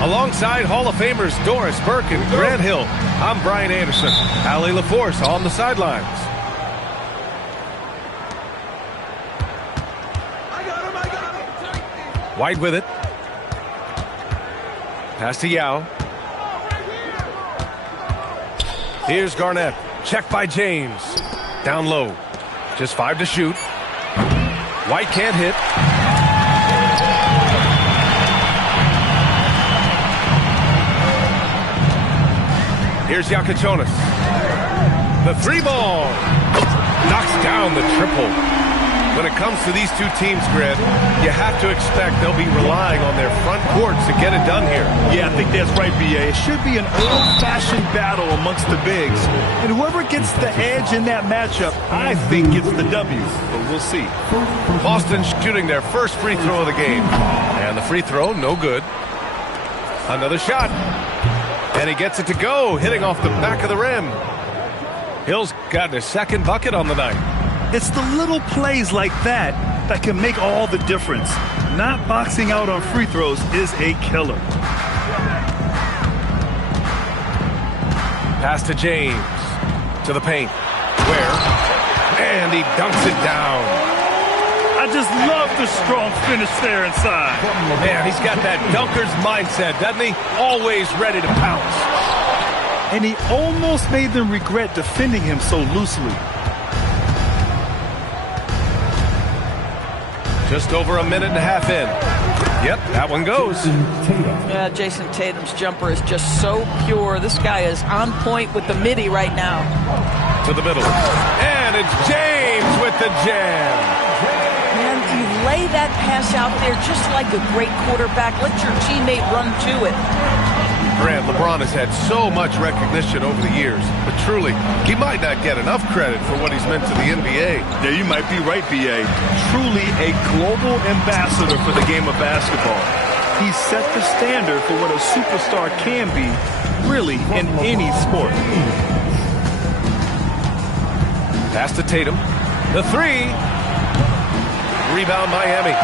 Alongside Hall of Famers Doris Burke and Grant Hill, I'm Brian Anderson. Allie LaForce on the sidelines. White with it. Pass to Yao. Here's Garnett. Check by James. Down low. Just 5 to shoot. White can't hit. Here's Yakachonis. The 3-ball. Knocks down the triple. When it comes to these two teams, Grant, you have to expect they'll be relying on their front courts to get it done here. Yeah, I think that's right, B.A. It should be an old-fashioned battle amongst the bigs. And whoever gets the edge in that matchup, I think gets the W. But we'll see. Boston shooting their first free throw of the game. And the free throw, no good. Another shot. And he gets it to go, hitting off the back of the rim. Hill's got his second bucket on the night. It's the little plays like that that can make all the difference. Not boxing out on free throws is a killer. Pass to James. To the paint. Where? And he dunks it down. I just love the strong finish there inside. Man, he's got that dunker's mindset, doesn't he? Always ready to pounce. And he almost made them regret defending him so loosely. Just over a minute and a half in. Yep, that one goes. Yeah, Jason Tatum's jumper is just so pure. This guy is on point with the midi right now. To the middle. And it's James with the jam. Man, you lay that pass out there just like a great quarterback. Let your teammate run to it. Grant, LeBron has had so much recognition over the years, but truly, he might not get enough credit for what he's meant to the NBA. Yeah, you might be right, B.A. Truly a global ambassador for the game of basketball. He set the standard for what a superstar can be, really, in any sport. Pass to Tatum. The 3. Rebound Miami.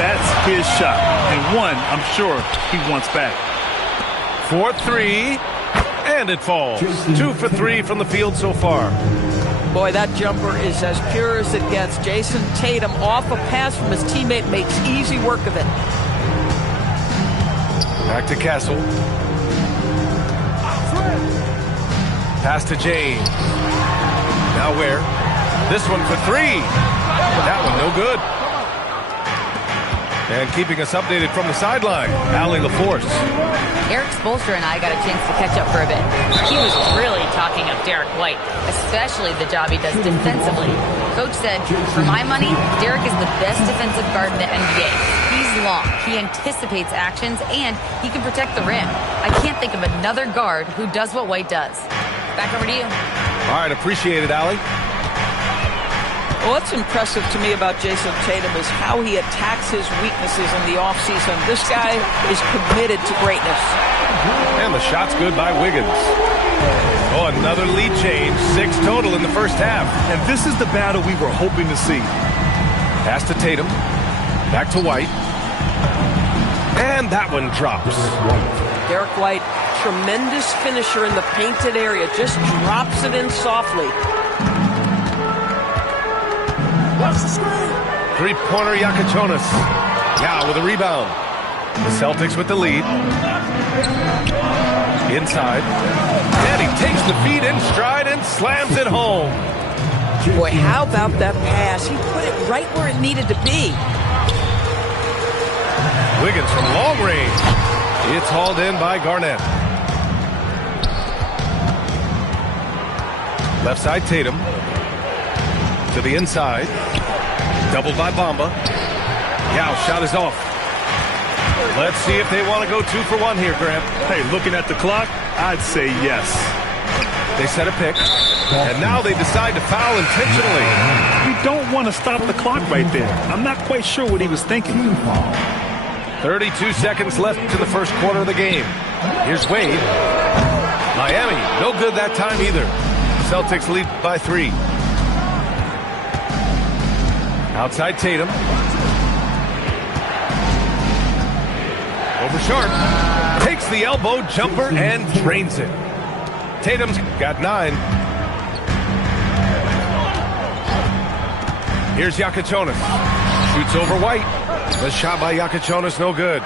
That's his shot, and one I'm sure he wants back. 4-3, and it falls. 2 for 3 from the field so far. Boy, that jumper is as pure as it gets. Jason Tatum off a pass from his teammate makes easy work of it. Back to Castle. Pass to James. Now where? This one for 3. That one no good. And keeping us updated from the sideline, Allie LaForce. Eric Spoelstra and I got a chance to catch up for a bit. He was really talking up Derek White, especially the job he does defensively. Coach said, for my money, Derek is the best defensive guard in the NBA. He's long, he anticipates actions, and he can protect the rim. I can't think of another guard who does what White does. Back over to you. All right, appreciate it, Allie. What's impressive to me about Jason Tatum is how he attacks his weaknesses in the offseason. This guy is committed to greatness. And the shot's good by Wiggins. Oh, another lead change. 6 total in the first half. And this is the battle we were hoping to see. Pass to Tatum. Back to White. And that one drops. Derek White, tremendous finisher in the painted area. Just drops it in softly. Three-pointer Yakachonis. Now with a rebound. The Celtics with the lead. Inside. And he takes the feed in stride and slams it home. Boy, how about that pass? He put it right where it needed to be. Wiggins from long range. It's hauled in by Garnett. Left side Tatum. To the inside. Doubled by Bamba. Yao shot is off. Let's see if they want to go 2 for 1 here, Grant. Hey, looking at the clock, I'd say yes. They set a pick, and now they decide to foul intentionally. You don't want to stop the clock right there. I'm not quite sure what he was thinking. 32 seconds left to the first quarter of the game. Here's Wade. Miami, no good that time either. Celtics lead by 3. Outside Tatum. Over Sharp. Takes the elbow jumper and drains it. Tatum's got 9. Here's Iacochonis. Shoots over White. The shot by Iacochonis, no good.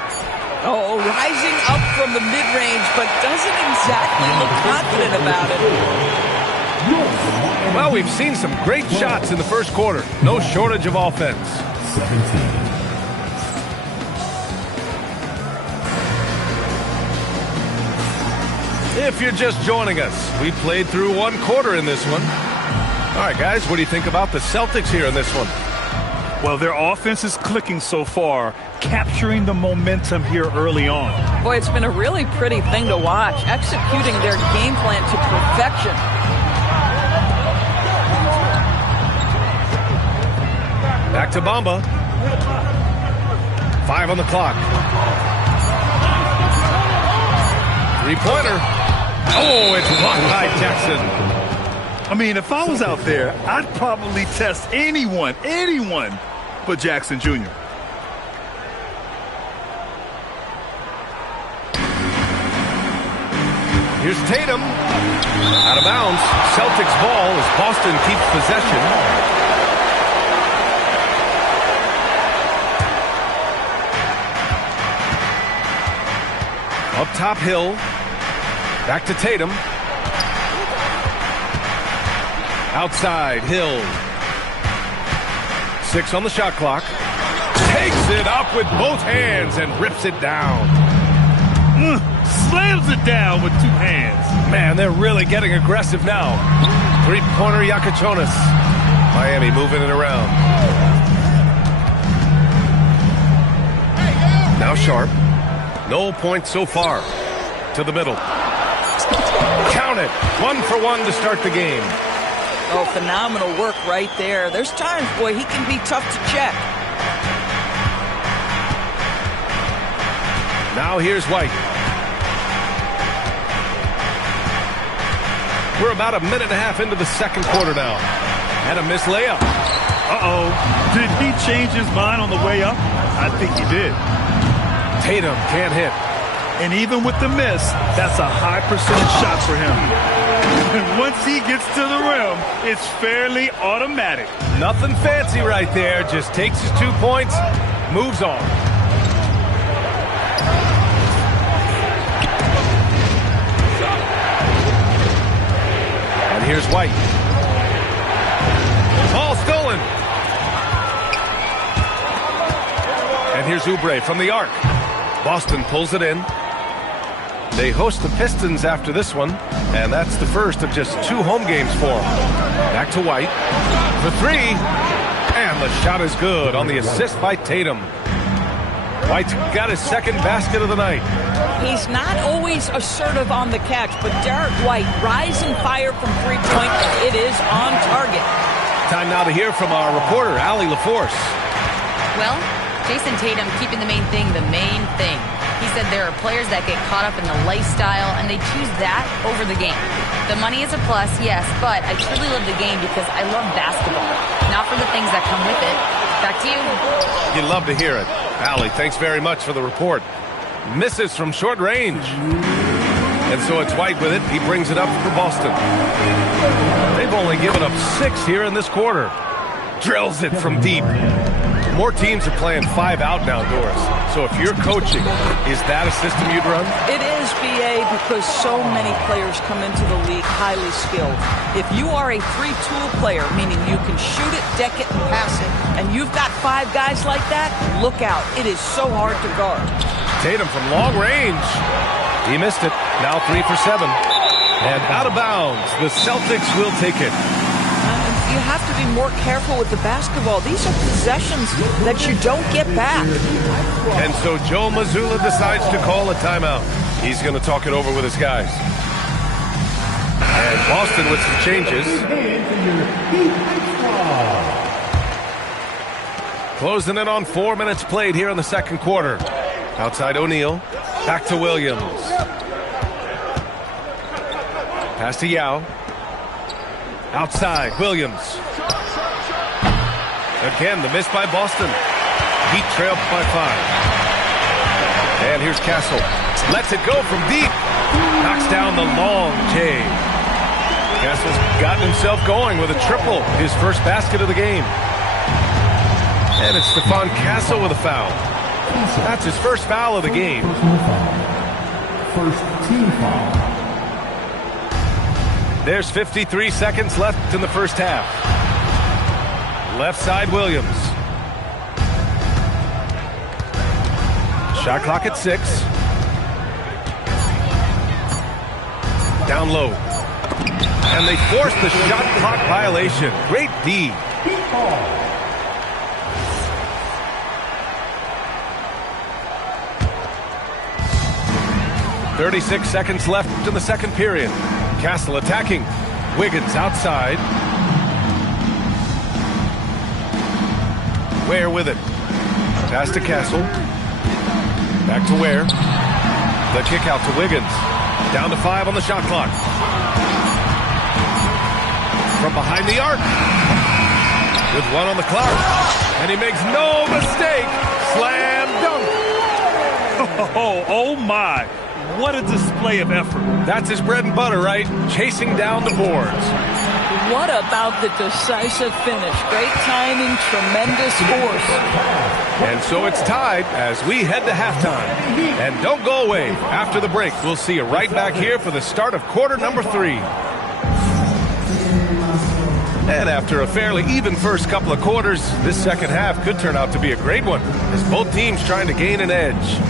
Oh, rising up from the mid-range, but doesn't exactly look confident about it. Well, we've seen some great shots in the first quarter. No shortage of offense. 17. If you're just joining us, we played through 1 quarter in this one. All right, guys, what do you think about the Celtics here in this one? Well, their offense is clicking so far, capturing the momentum here early on. Boy, it's been a really pretty thing to watch, executing their game plan to perfection. Back to Bamba. 5 on the clock. 3-pointer. Oh, it's blocked by Jackson. I mean, if I was out there, I'd probably test anyone but Jackson Jr. Here's Tatum. Out of bounds. Celtics ball as Boston keeps possession. Up top, Hill. Back to Tatum. Outside, Hill. 6 on the shot clock. Takes it up with both hands and rips it down. Slams it down with 2 hands. Man, they're really getting aggressive now. 3-pointer Iacochonis. Miami moving it around. Now Sharp. No points so far. To the middle. Count it. 1 for 1 to start the game. Oh, phenomenal work right there. There's times, boy, he can be tough to check. Now here's White. We're about a minute and a half into the second quarter now. And a missed layup. Uh-oh. Did he change his mind on the way up? I think he did. Tatum can't hit. And even with the miss, that's a high percentage shot for him. And once he gets to the rim, it's fairly automatic. Nothing fancy right there. Just takes his 2 points, moves on. And here's White. Ball stolen. And here's Oubre from the arc. Boston pulls it in. They host the Pistons after this one, and that's the first of just 2 home games for them. Back to White. For 3. And the shot is good on the assist by Tatum. White's got his second basket of the night. He's not always assertive on the catch, but Derek White, rise and fire from 3-point, it is on target. Time now to hear from our reporter, Allie LaForce. Well, Jason Tatum keeping the main thing. He said there are players that get caught up in the lifestyle, and they choose that over the game. The money is a plus, yes, but I truly love the game because I love basketball, not for the things that come with it. Back to you. You'd love to hear it. Allie, thanks very much for the report. Misses from short range. And so it's White with it. He brings it up for Boston. They've only given up 6 here in this quarter. Drills it from deep. More teams are playing 5 out now, Doris. So if you're coaching, is that a system you'd run? It is, BA, because so many players come into the league highly skilled. If you are a 3-tool player, meaning you can shoot it, deck it, and pass it, and you've got 5 guys like that, look out. It is so hard to guard. Tatum from long range. He missed it. Now 3 for 7. And out of bounds. The Celtics will take it. You have to be more careful with the basketball. These are possessions that you don't get back. And so Joe Mazzulla decides to call a timeout. He's going to talk it over with his guys. And Boston with some changes. Closing in on 4 minutes played here in the second quarter. Outside O'Neal. Back to Williams. Pass to Yao. Outside, Williams. Again, the miss by Boston. Heat trailed by 5. And here's Castle. Lets it go from deep. Knocks down the long J. Castle's gotten himself going with a triple. His first basket of the game. And it's Stephon Castle with a foul. That's his first foul of the game. First team foul. There's 53 seconds left in the first half. Left side, Williams. Shot clock at 6. Down low. And they force the shot clock violation. Great D. 36 seconds left in the second period. Castle attacking. Wiggins outside. Ware with it. Pass to Castle. Back to Ware. The kick out to Wiggins. Down to 5 on the shot clock. From behind the arc. With 1 on the clock. And he makes no mistake. Slam dunk. Oh my. What a display of effort. That's his bread and butter, right? Chasing down the boards. What about the decisive finish? Great timing, tremendous force. And so it's tied as we head to halftime. And don't go away. After the break, we'll see you right back here for the start of quarter number 3. And after a fairly even first couple of quarters, this second half could turn out to be a great one, as both teams trying to gain an edge.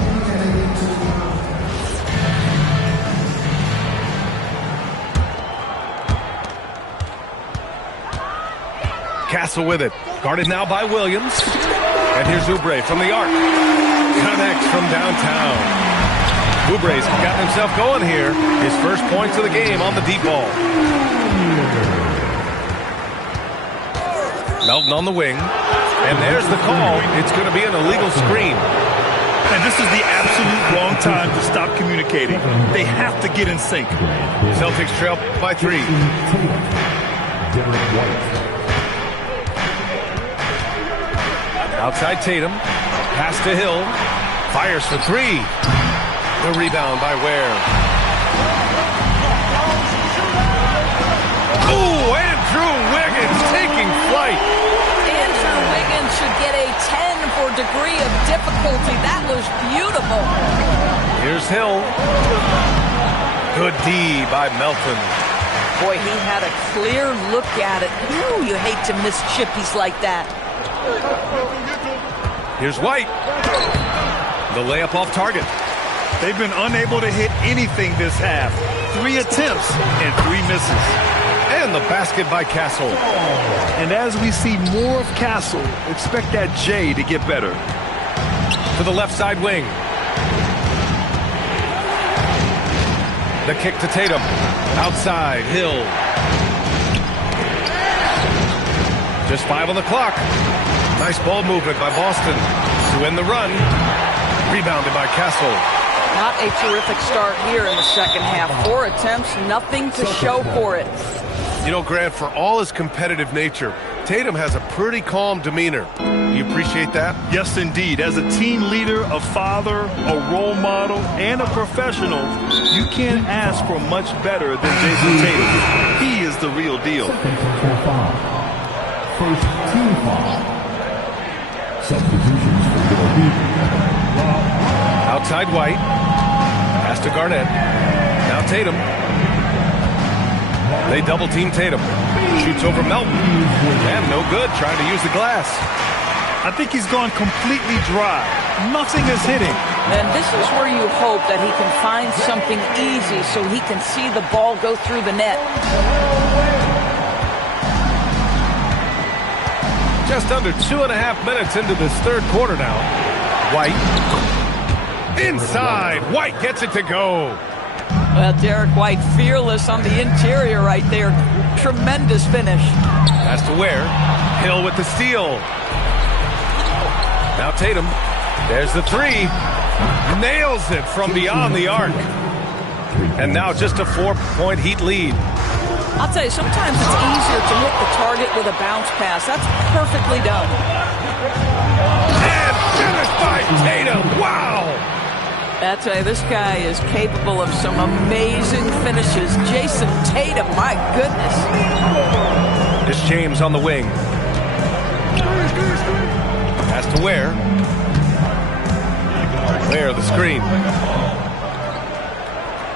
Castle with it. Guarded now by Williams. And here's Oubre from the arc. Connects from downtown. Oubre's got himself going here. His first points of the game on the deep ball. Melton on the wing. And there's the call. It's going to be an illegal screen. And this is the absolute wrong time to stop communicating. They have to get in sync. Celtics trail by 3. Derek White. Outside Tatum. Pass to Hill. Fires for 3. The rebound by Ware. Oh, Andrew Wiggins taking flight. Andrew Wiggins should get a 10 for degree of difficulty. That was beautiful. Here's Hill. Good D by Melton. Boy, he had a clear look at it. Ooh, you hate to miss chippies like that. Here's White. The layup off target. They've been unable to hit anything this half. 3 attempts and 3 misses. And the basket by Castle. And as we see more of Castle, expect that J to get better. To the left side wing. The kick to Tatum. Outside, Hill. Just 5 on the clock. Nice ball movement by Boston to end the run. Rebounded by Castle. Not a terrific start here in the second half. 4 attempts, nothing to show for it. You know, Grant, for all his competitive nature, Tatum has a pretty calm demeanor. You appreciate that? Yes, indeed. As a team leader, a father, a role model, and a professional, you can't ask for much better than Jason Tatum. He is the real deal. First team foul. Substitutions for your team. Outside White. Pass to Garnett. Now Tatum. They double team Tatum. Shoots over Melton. And no good, trying to use the glass. I think he's gone completely dry. Nothing is hitting. And this is where you hope that he can find something easy so he can see the ball go through the net. Just under 2.5 minutes into this third quarter now. White. Inside. White gets it to go. Well, Derek White fearless on the interior right there. Tremendous finish. Pass to Ware. Hill with the steal. Now Tatum. There's the 3. Nails it from beyond the arc. And now just a 4-point Heat lead. I'll tell you, sometimes it's easier to hit the target with a bounce pass. That's perfectly done. And finished by Tatum. Wow! I tell you, this guy is capable of some amazing finishes. Jason Tatum, my goodness. This James on the wing. Has to Ware. Ware, the screen.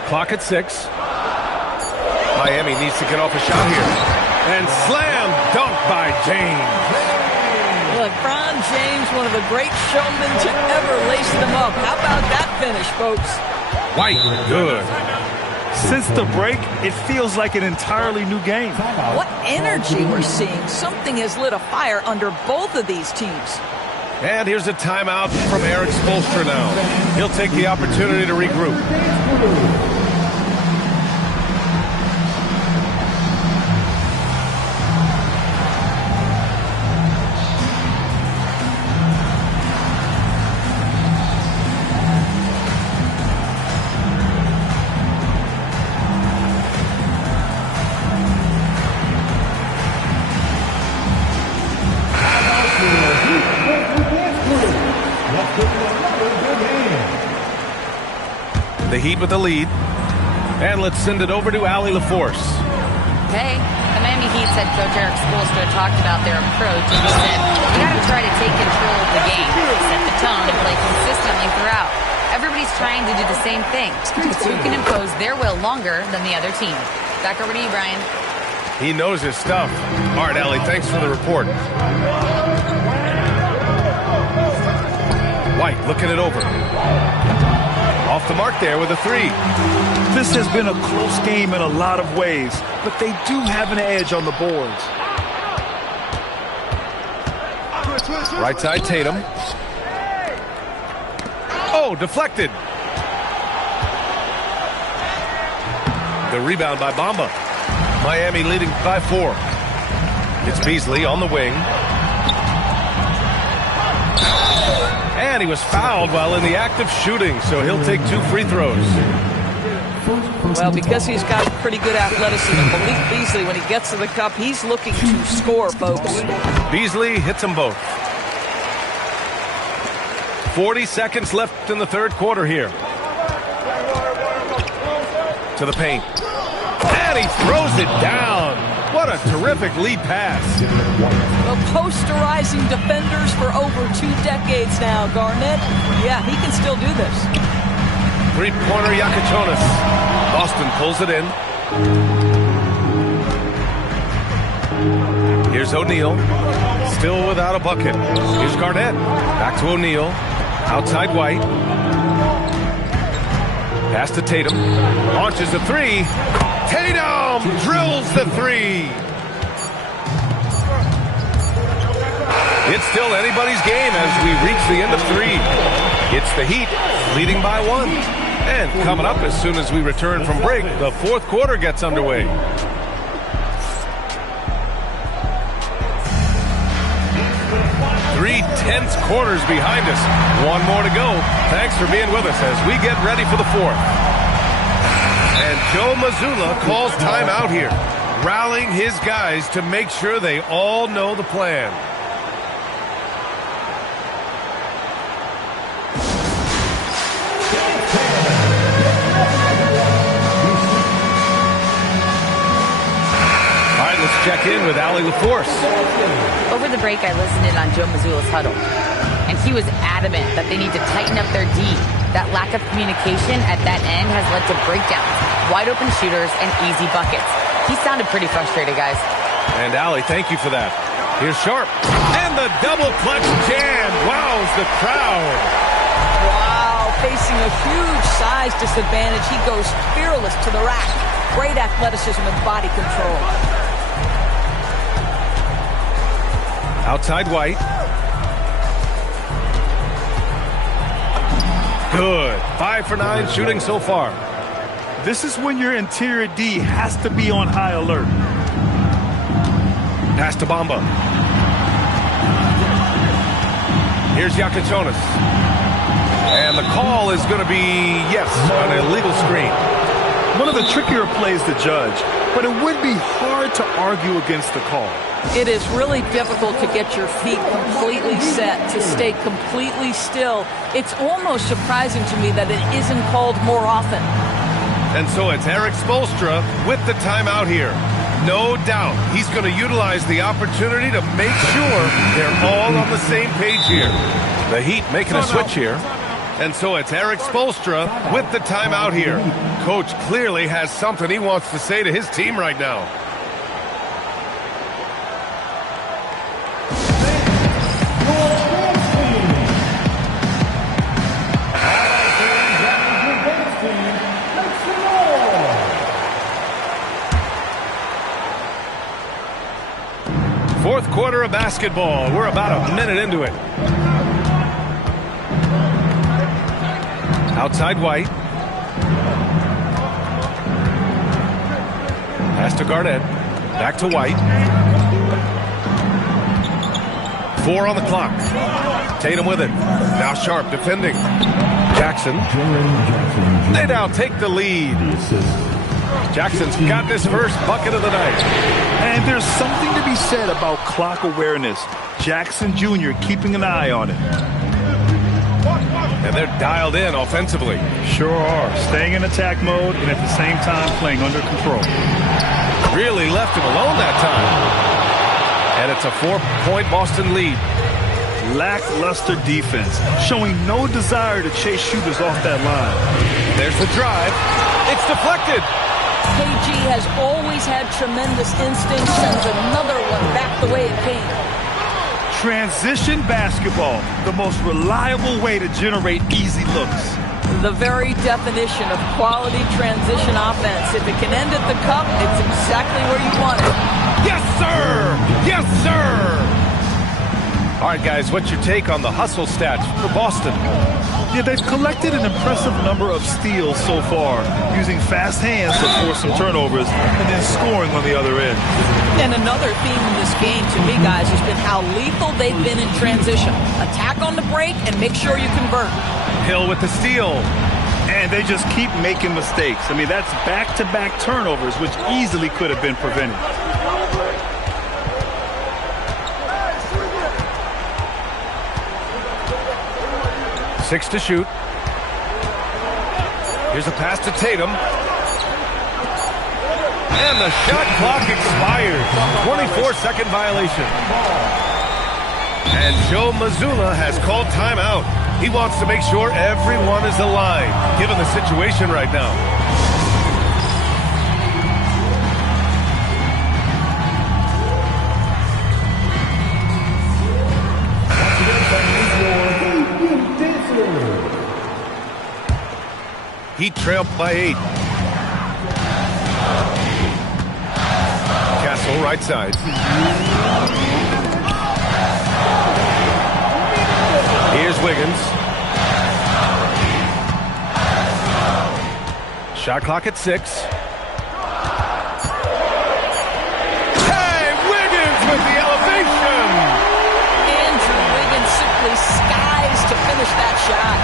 Clock at 6. Miami needs to get off a shot here. And slam dunk by James. LeBron James, one of the great showmen to ever lace them up. How about that finish, folks? White, good. Since the break, it feels like an entirely new game. What energy we're seeing. Something has lit a fire under both of these teams. And here's a timeout from Erik Spoelstra now. He'll take the opportunity to regroup. The Heat with the lead. And let's send it over to Allie LaForce. Hey, the Miami Heat's head coach Erik Spoelstra talked about their approach, and he said, we got to try to take control of the game, set the tone, and play consistently throughout. Everybody's trying to do the same thing. It's who can impose their will longer than the other team. Back over to you, Brian. He knows his stuff. All right, Allie, thanks for the report. White looking it over. Off the mark there with a 3. This has been a close game in a lot of ways, but they do have an edge on the boards. Right side Tatum. Oh, deflected. The rebound by Bamba. Miami leading by 4. It's Beasley on the wing. And he was fouled while in the act of shooting, so he'll take 2 free throws. Well, because he's got pretty good athleticism, Malik Beasley, when he gets to the cup, he's looking to score, folks. Beasley hits them both. 40 seconds left in the third quarter here. To the paint. And he throws it down. What a terrific lead pass. Well, posterizing defenders for over 2 decades now, Garnett. Yeah, he can still do this. Three-pointer Yakachonis. Boston pulls it in. Here's O'Neal. Still without a bucket. Here's Garnett. Back to O'Neal. Outside White. Pass to Tatum. Launches a 3. Tatum drills the 3. It's still anybody's game as we reach the end of 3. It's the Heat leading by 1. And coming up as soon as we return from break, the fourth quarter gets underway. Three tense quarters behind us. One more to go. Thanks for being with us as we get ready for the fourth. And Joe Mazzulla calls timeout here, rallying his guys to make sure they all know the plan. All right, let's check in with Allie LaForce. Over the break, I listened in on Joe Mazzulla's huddle, and he was adamant that they need to tighten up their D. That lack of communication at that end has led to breakdowns, wide open shooters, and easy buckets. He sounded pretty frustrated, guys. And Allie, thank you for that. Here's Sharp. And the double clutch jam wows the crowd. Wow, facing a huge size disadvantage, he goes fearless to the rack. Great athleticism and body control. Outside White. Good. 5 for 9 shooting so far. This is when your interior D has to be on high alert. Pass to Bamba. Here's Yakachonis. And the call is going to be, yes, an illegal screen. One of the trickier plays to judge. but it would be hard to argue against the call. It is really difficult to get your feet completely set, to stay completely still. It's almost surprising to me that it isn't called more often. And so it's Erik Spoelstra with the timeout here. No doubt he's going to utilize the opportunity to make sure they're all on the same page here. The Heat making a switch here. And so it's Erik Spoelstra with the timeout here. Coach clearly has something he wants to say to his team right now. Fourth quarter of basketball. We're about a minute into it. Outside White. Pass to Garnett. Back to White. 4 on the clock. Tatum with it. Now Sharp defending. Jackson. They now take the lead. Jackson's got his first bucket of the night. And there's something to be said about clock awareness. Jackson Jr. keeping an eye on it. And they're dialed in offensively. Sure are. Staying in attack mode and at the same time playing under control. Really left him alone that time. And it's a 4-point Boston lead. Lackluster defense, showing no desire to chase shooters off that line. There's the drive. It's deflected. KG has always had tremendous instincts, sends another one back the way it came. Transition basketball, the most reliable way to generate easy looks. The very definition of quality transition offense. If it can end at the cup, it's exactly where you want it. Yes, sir! Yes, sir! All right, guys, what's your take on the hustle stats for Boston? Yeah, they've collected an impressive number of steals so far, using fast hands to force some turnovers and then scoring on the other end. And another theme in this game, to me, guys, has been how lethal they've been in transition. Attack on the break and make sure you convert. Hill with the steal. And they just keep making mistakes. I mean, that's back-to-back turnovers, which easily could have been prevented. Six to shoot. Here's a pass to Tatum. And the shot clock expires. 24-second violation. And Joe Mazzulla has called timeout. He wants to make sure everyone is aligned, given the situation right now. Heat trailed by 8. Castle right side. Here's Wiggins. Shot clock at 6. Hey, Wiggins with the elevation! Andrew Wiggins simply skies to finish that shot.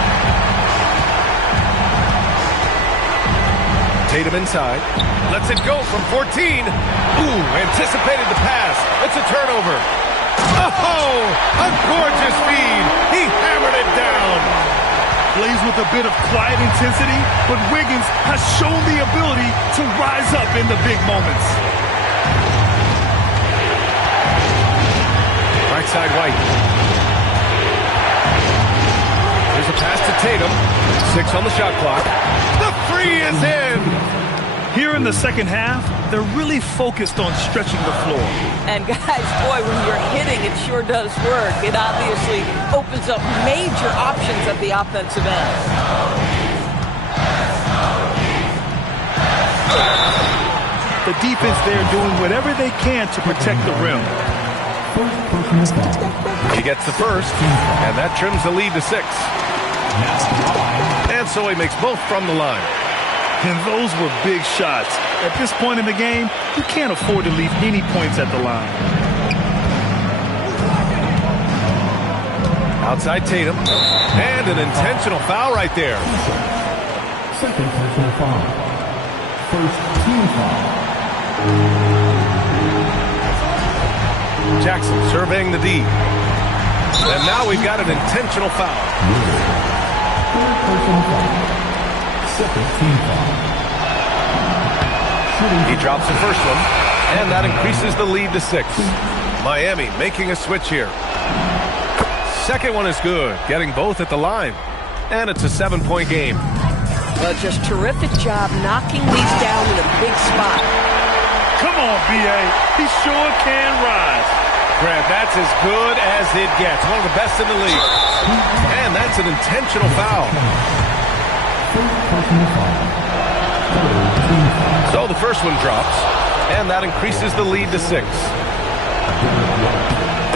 Tatum inside. Lets it go from 14. Ooh, anticipated the pass. It's a turnover. Oh, a gorgeous feed. He hammered it down. Plays with a bit of quiet intensity, but Wiggins has shown the ability to rise up in the big moments. Right side White. There's a pass to Tatum. 6 on the shot clock. The three is in. Here in the second half, they're really focused on stretching the floor. And guys, boy, when you're hitting, it sure does work. It obviously opens up major options at the offensive end. The defense there doing whatever they can to protect the rim. He gets the first, and that trims the lead to 6. And so he makes both from the line. And those were big shots. At this point in the game, you can't afford to leave any points at the line. Outside Tatum. And an intentional foul right there. Second personal foul. First team foul. Jackson surveying the D. And now we've got an intentional foul. Third personal foul. Second team foul. He drops the first one, and that increases the lead to 6. Miami making a switch here. Second one is good, getting both at the line. And it's a 7-point game. Just terrific job knocking these down in a big spot. Come on, B.A. He sure can rise. Grant, that's as good as it gets. One of the best in the league. And that's an intentional foul. First personal foul. Third team foul. So the first one drops, and that increases the lead to 6.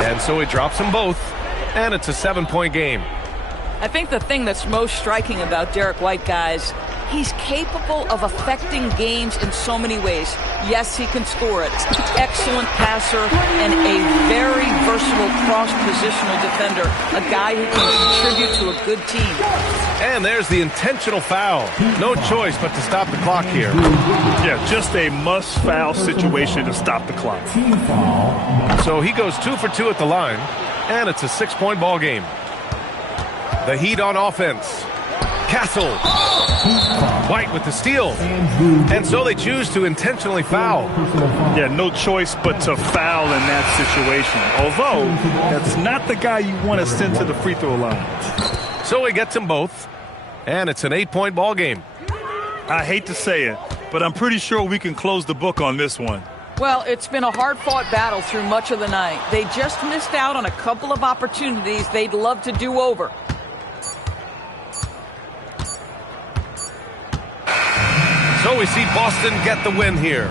And so he drops them both, and it's a 7-point game. I think the thing that's most striking about Derek White, guys, he's capable of affecting games in so many ways. Yes, he can score it. Excellent passer and a very versatile cross-positional defender. A guy who can contribute to a good team. And there's the intentional foul. No choice but to stop the clock here. Yeah, just a must-foul situation to stop the clock. Team foul. So he goes 2 for 2 at the line, and it's a 6-point ball game. The Heat on offense. Castle. White with the steal. And so they choose to intentionally foul. Yeah, no choice but to foul in that situation. Although, that's not the guy you want to send to the free throw line. So he gets them both, and it's an 8-point ball game. I hate to say it, but I'm pretty sure we can close the book on this one. Well, it's been a hard-fought battle through much of the night. They just missed out on a couple of opportunities they'd love to do over. So we see Boston get the win here.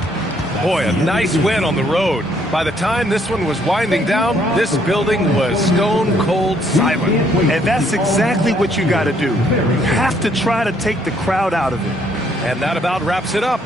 Boy, a nice win on the road. By the time this one was winding down, this building was stone cold silent. And that's exactly what you got to do. You have to try to take the crowd out of it. And that about wraps it up.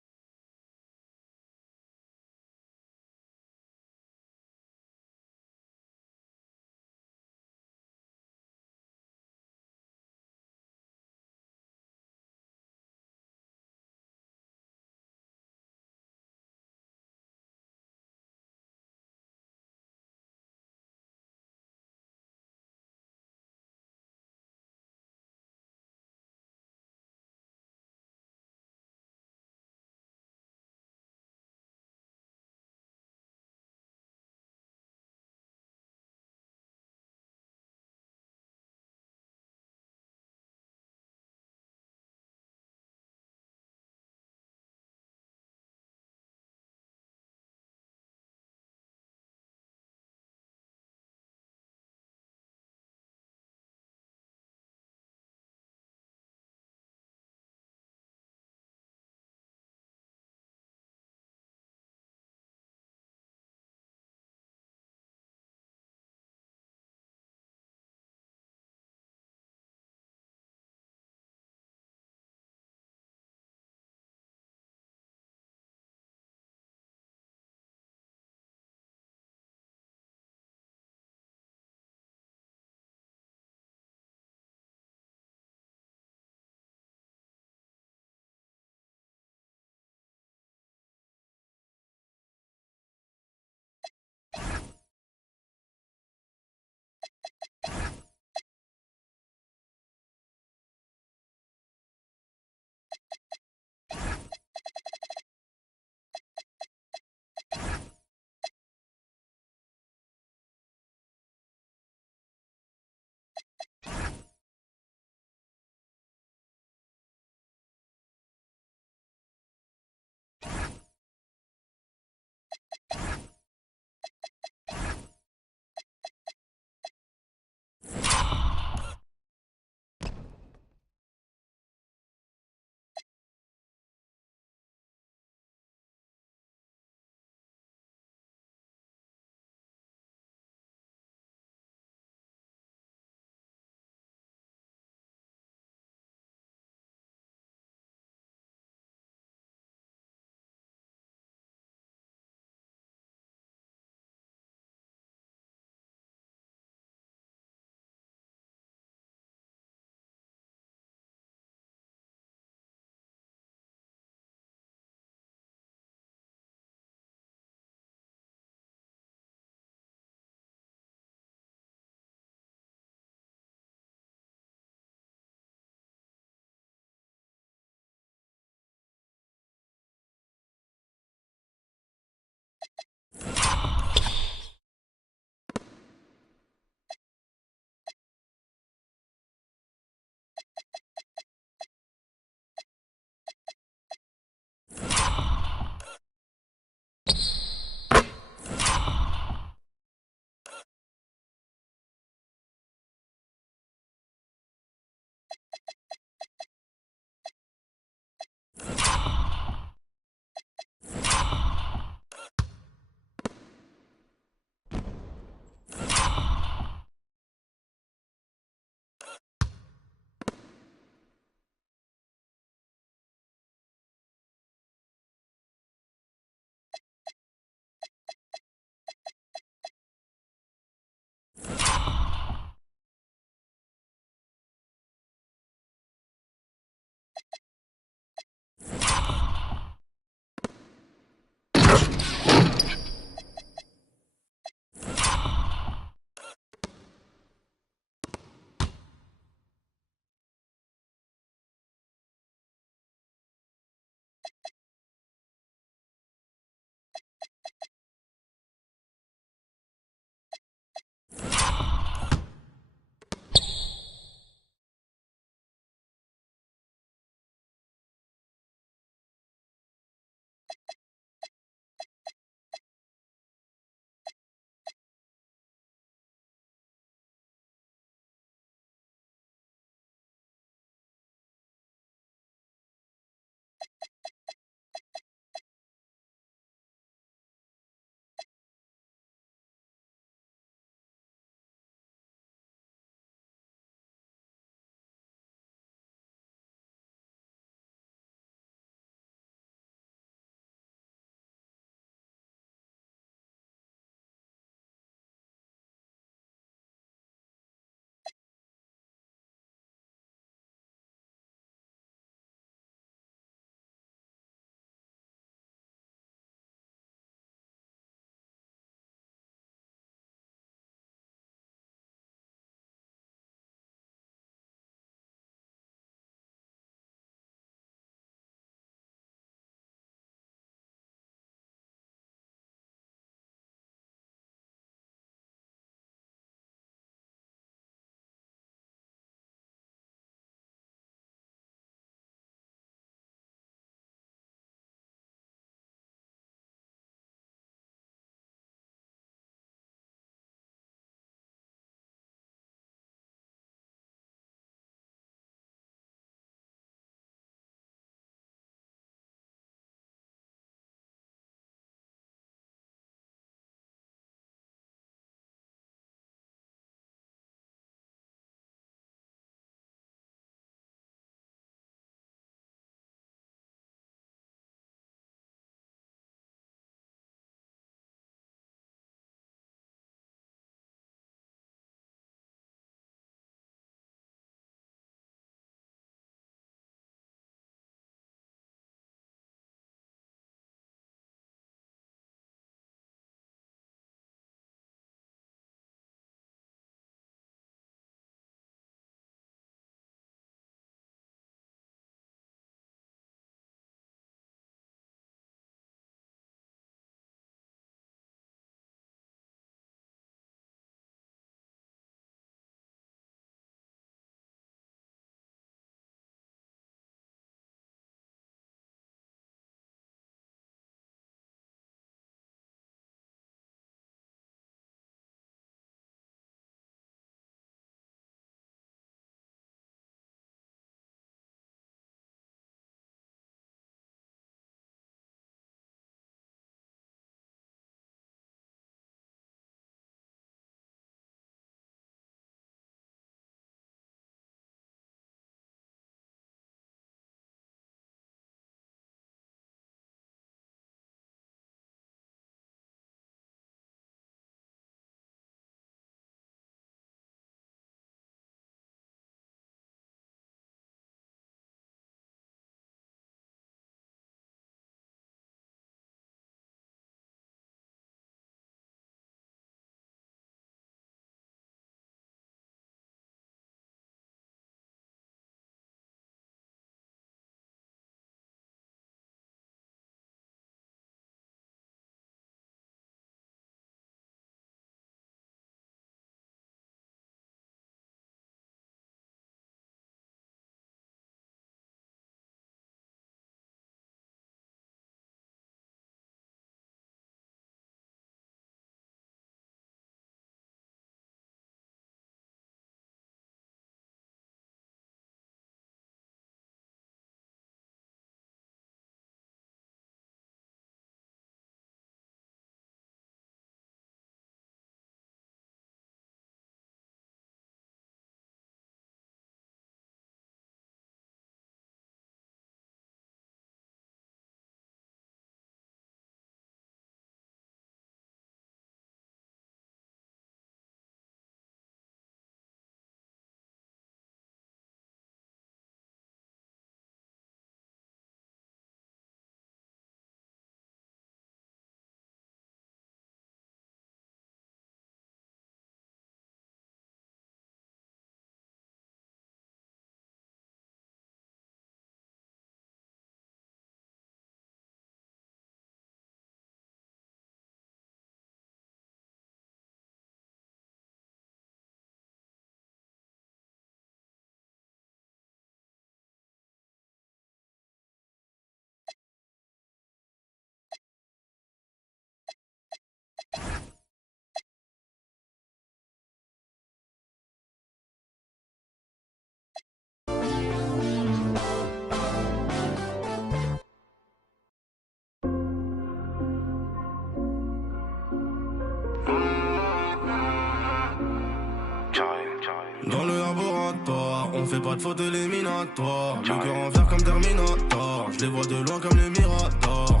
fait pas de faute éliminatoire. Le cœur en fer comme Terminator. Je les vois de loin comme les Miradors.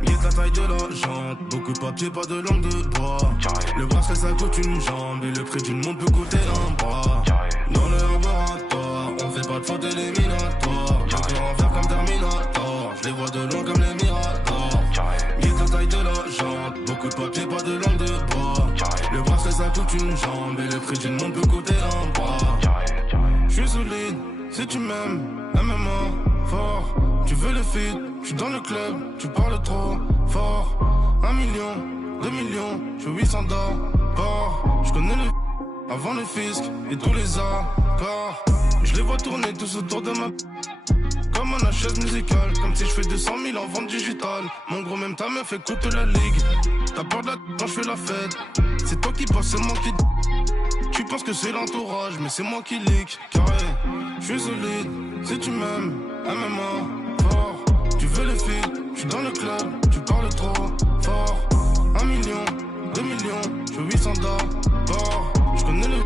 Milliers de la taille de la jante. Beaucoup de papier, pas de langue de bois. Le bracelet ça coûte une jambe. Et le prix d'une montre peut coûter un bras. Dans le laboratoire, on fait pas de faute éliminatoire. Le cœur en fer comme Terminator. Je les vois de loin comme les Miradors. Milliers de la taille de la jante. Beaucoup de papier, pas de langue de bois. Le bracelet ça coûte une jambe. Et le prix d'une montre peut coûter un bras. J'suis solide, si tu m'aimes, MMA, fort. Tu veux le feed, j'suis dans le club, tu parles trop fort. 1 million, 2 millions, j'fais 800 d'abord. J'connais le avant le fisc et tous les accords. Je les vois tourner tous autour de ma comme un chaise musicale. Comme si j'fais 200 000 en vente digitale. Mon gros même ta meuf écoute la ligue. T'as peur de la quand j'fais la fête. C'est toi qui passe, c'est moi qui. Tu penses que c'est l'entourage, mais c'est moi qui leak. Carré, j'suis solide, si tu m'aimes, MMA, fort. Tu veux le feed, j'suis dans le club, tu parles trop fort. 1 million, 2 millions, j'fais 800 d'abord. J'connais le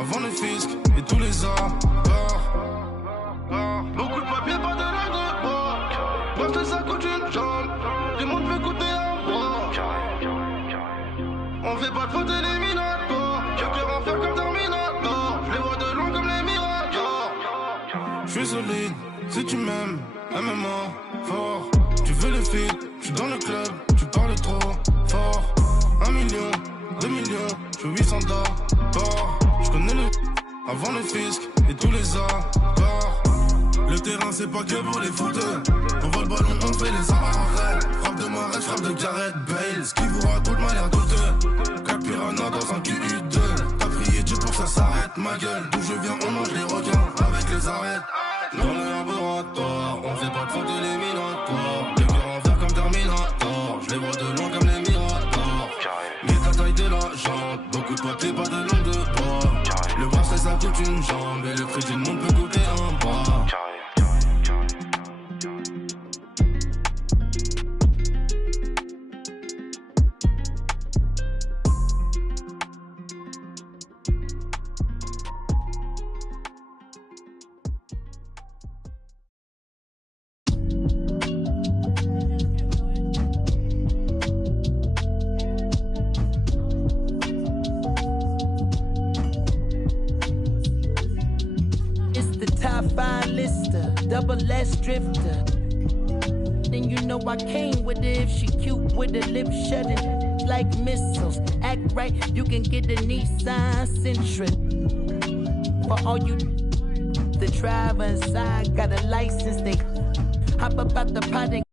avant le fisc et tous les accords. Beaucoup de papier, pas de langue de bois. Parce que ça coûte une jambe, les mondes veulent coûter un bras. On fait pas de faute éliminatoire. Le cœur en fer comme Terminator. Je les vois de loin comme les Miradors. J'suis solide, si tu m'aimes, MMA, fort. Tu veux le feed, j'suis dans le club, tu parles trop fort. 1 million, 2 millions, j'fais 800 d'abord. J'connais le avant le fisc et tous les accords. Le terrain c'est pas que pour les footeux. On voit le ballon, on fait les arrêts. Frappe de Marais, frappe de Gareth Bale. Ce qui vous raconte m'a l'air douteux. Cap Piranha dans un QU2. T'as prié Dieu pour que ça s'arrête, ma gueule. D'où je viens, on mange les requins avec les arêtes. Dans le laboratoire, on fait pas de faute éliminatoire. Le cœur en fer comme Terminator. Je les vois de loin comme les Miradors. Mais la taille de la jante. Beaucoup de papier, pas de langue de bois. Le bracelet ça coûte une jambe. Et le prix d'une montre peut coûter un bras. Double S drifter. Then you know I came with it. If she cute with her lips shutting like missiles. Act right, you can get a Nissan Sentra. For all you the driver inside got a license. They hop up out the pot and